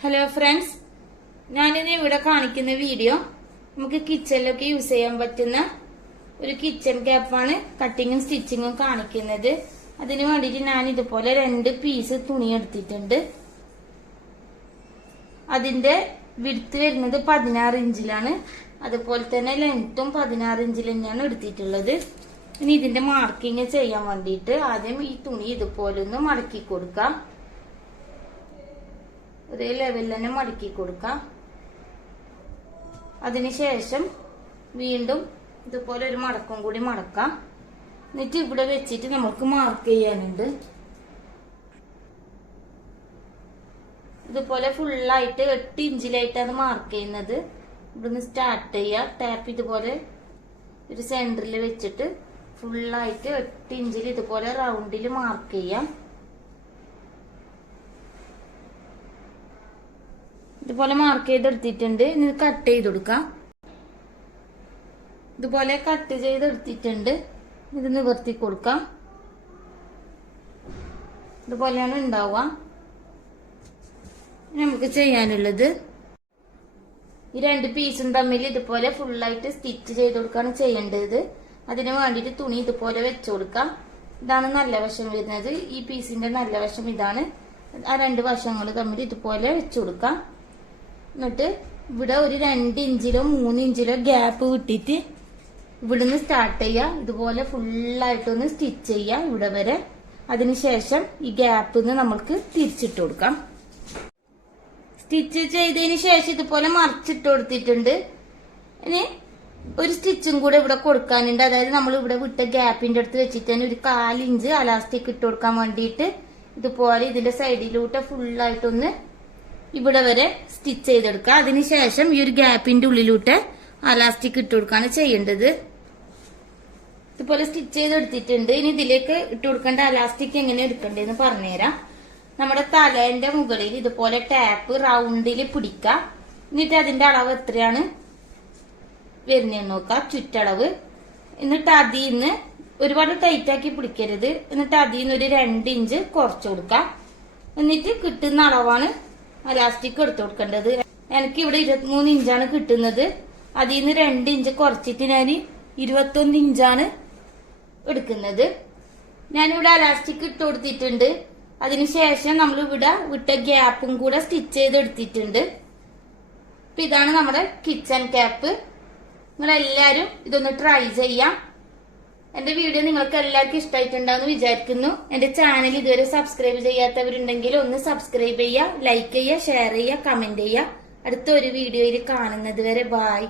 Hello friends, ഞാനിന്ന് ഇവിടെ കാണിക്കുന്ന വീഡിയോ നമുക്ക് കിച്ചണിലൊക്കെ യൂസ് ചെയ്യാൻ പറ്റുന്ന ഒരു കിച്ചൺ ക്യാപ്പാണ് കട്ടിങ്ങും സ്റ്റിച്ചിങ്ങും കാണിക്കുന്നത്. അതിനു വേണ്ടിയിട്ട് ഞാൻ ഇതുപോലെ 2 പീസ് തുണി എടുത്തിട്ടുണ്ട്. അതിന്റെ വിഡ്ത്ത് വരുന്നത് 16 ഇഞ്ചിലാണ്. അതുപോലെ തന്നെ ലെങ്ത്തും 16 ഇഞ്ചിൽ തന്നെയാണ് എടുത്തിട്ടുള്ളത്. ഇനി ഇതിന്റെ മാർക്കിങ് ചെയ്യാൻ വേണ്ടിയിട്ട് ആദ്യം ഈ തുണി ഇതുപോലെ ഒന്ന് മടക്കി കൊടുക്കാം. ഒരേ ലെവലിൽ തന്നെ മടക്കി കൊടുക്കാം. അതിനുശേഷം വീണ്ടും ഇതുപോലെ ഒരു മടക്കം കൂടി മടക്കാം. എന്നിട്ട് ഇവിടെ വെച്ചിട്ട് നമുക്ക് മാർക്ക് ചെയ്യാനുണ്ട്. ഇതുപോലെ ഫുള്ളായിട്ട് 8 ഇഞ്ചിലായിട്ടാണ് മാർക്ക് ചെയ്യുന്നത്. ഇവിടുന്ന് സ്റ്റാർട്ട് ചെയ്യുക. ടാപ്പ് ഇതുപോലെ ഒരു സെന്ററിൽ വെച്ചിട്ട് ഫുള്ളായിട്ട് 8 ഇഞ്ചിൽ ഇതുപോലെ റൗണ്ടിൽ മാർക്ക് ചെയ്യാം. ഇതുപോലെ മാർക്ക് ചെയ്തെടുത്തിട്ടുണ്ട്. ഇനി കട്ട് ചെയ്ത് കൊടുക്കാം. ഇതുപോലെ കട്ട് ചെയ്തെടുത്തിട്ടുണ്ട്. ഇത് നിവർത്തി കൊടുക്കാം. ഇതുപോലെയാണ് ഉണ്ടാവുക. നമുക്ക് ചെയ്യാനുള്ളത് ഈ 2 പീസും തമ്മിൽ ഇതുപോലെ ഫുള്ളായിട്ട് സ്റ്റിച്ച് ചെയ്ത് കൊടുക്കാണ് ചെയ്യേണ്ടത്. അതിന് വേണ്ടിയിട്ട് തുണി ഇതുപോലെ വെച്ചു കൊടുക്കാം. ഇതാണ് നല്ല വശം വരുന്നത്. ഈ പീസിന്റെ നല്ല വശം ഇതാണ്. ആ 2 വശങ്ങൾ തമ്മിൽ ഇതുപോലെ വെച്ചു കൊടുക്കാം. എന്നിട്ട് ഇവിടെ ഒരു 2 ഇഞ്ചിലോ 3 ഇഞ്ചിലോ ഗ്യാപ്പ് വിട്ടിട്ട് ഇവിടുന്ന് സ്റ്റാർട്ട് ചെയ്യുക. ഇതുപോലെ ഫുള്ളായിട്ടൊന്ന് സ്റ്റിച്ച് ചെയ്യുക ഇവിടെ വരെ. അതിനുശേഷം ഈ ഗ്യാപ്പിന്ന് നമ്മൾക്ക് തിരിച്ചിട്ട് കൊടുക്കാം. സ്റ്റിച്ച് ചെയ്തതിന് ശേഷം ഇതുപോലെ മറിച്ചിട്ട് കൊടുത്തിട്ടുണ്ട്. ഇനി ഒരു സ്റ്റിച്ചും കൂടെ ഇവിടെ കൊടുക്കാനുണ്ട്. അതായത് നമ്മൾ ഇവിടെ വിട്ട ഗ്യാപ്പിന്റെ അടുത്ത് വെച്ചിട്ട് തന്നെ ഒരു 1/4 ഇഞ്ച് അലാസ്റ്റിക് ഇട്ട് കൊടുക്കാൻ വേണ്ടിയിട്ട് ഇതുപോലെ ഇതിന്റെ സൈഡിലൂടെ ഫുള്ളായിട്ടൊന്ന് ഇവിടെ വരെ സ്റ്റിച്ച് ചെയ്തെടുക്കുക. അതിനുശേഷം ഈ ഒരു ഗ്യാപ്പിന്റെ ഉള്ളിലൂടെ അലാസ്റ്റിക് ഇട്ട് കൊടുക്കാണ് ചെയ്യേണ്ടത്. ഇതുപോലെ സ്റ്റിച്ച് ചെയ്തെടുത്തിട്ടുണ്ട്. ഇനി ഇതിലേക്ക് ഇട്ട് കൊടുക്കേണ്ട അലാസ്റ്റിക് എങ്ങനെ എടുക്കേണ്ടതെന്ന് പറഞ്ഞുതരാം. നമ്മുടെ തലേന്റെ മുകളിൽ ഇതുപോലെ ടാപ്പ് റൗണ്ടിൽ പിടിക്കുക. എന്നിട്ട് അതിന്റെ അളവ് എത്രയാണ് വരുന്നതെന്ന് നോക്കുക, ചുറ്റളവ്. എന്നിട്ട് അതിൽ നിന്ന് ഒരുപാട് ടൈറ്റ് ആക്കി പിടിക്കരുത്. എന്നിട്ട് അതിൽ നിന്ന് ഒരു 2 ഇഞ്ച് കുറച്ചു കൊടുക്കുക. എന്നിട്ട് കിട്ടുന്ന അളവാണ് അലാസ്റ്റിക് എടുത്തു കൊടുക്കേണ്ടത്. എനിക്ക് ഇവിടെ 23 ഇഞ്ചാണ് കിട്ടുന്നത്. അതിൽ നിന്ന് 2 ഇഞ്ച് കുറച്ചിട്ട് ഞാൻ 21 ഇഞ്ചാണ് എടുക്കുന്നത്. ഞാനിവിടെ അലാസ്റ്റിക് ഇട്ട് കൊടുത്തിട്ടുണ്ട്. അതിനുശേഷം നമ്മൾ ഇവിടെ വിട്ട ഗ്യാപ്പും കൂടെ സ്റ്റിച്ച് ചെയ്ത് എടുത്തിട്ടുണ്ട്. അപ്പൊ ഇതാണ് നമ്മുടെ കിച്ചൺ ക്യാപ്പ്. നിങ്ങളെല്ലാരും ഇതൊന്ന് ട്രൈ ചെയ്യാം. എന്റെ വീഡിയോ നിങ്ങൾക്ക് എല്ലാവർക്കും ഇഷ്ടമായിട്ടുണ്ടാവുമെന്ന് വിചാരിക്കുന്നു. എന്റെ ചാനൽ ഇതുവരെ സബ്സ്ക്രൈബ് ചെയ്യാത്തവരുണ്ടെങ്കിൽ ഒന്ന് സബ്സ്ക്രൈബ് ചെയ്യുക, ലൈക്ക് ചെയ്യുക, ഷെയർ ചെയ്യുക, കമന്റ് ചെയ്യുക. അടുത്ത ഒരു വീഡിയോയിൽ കാണുന്നത് വരെ ബൈ.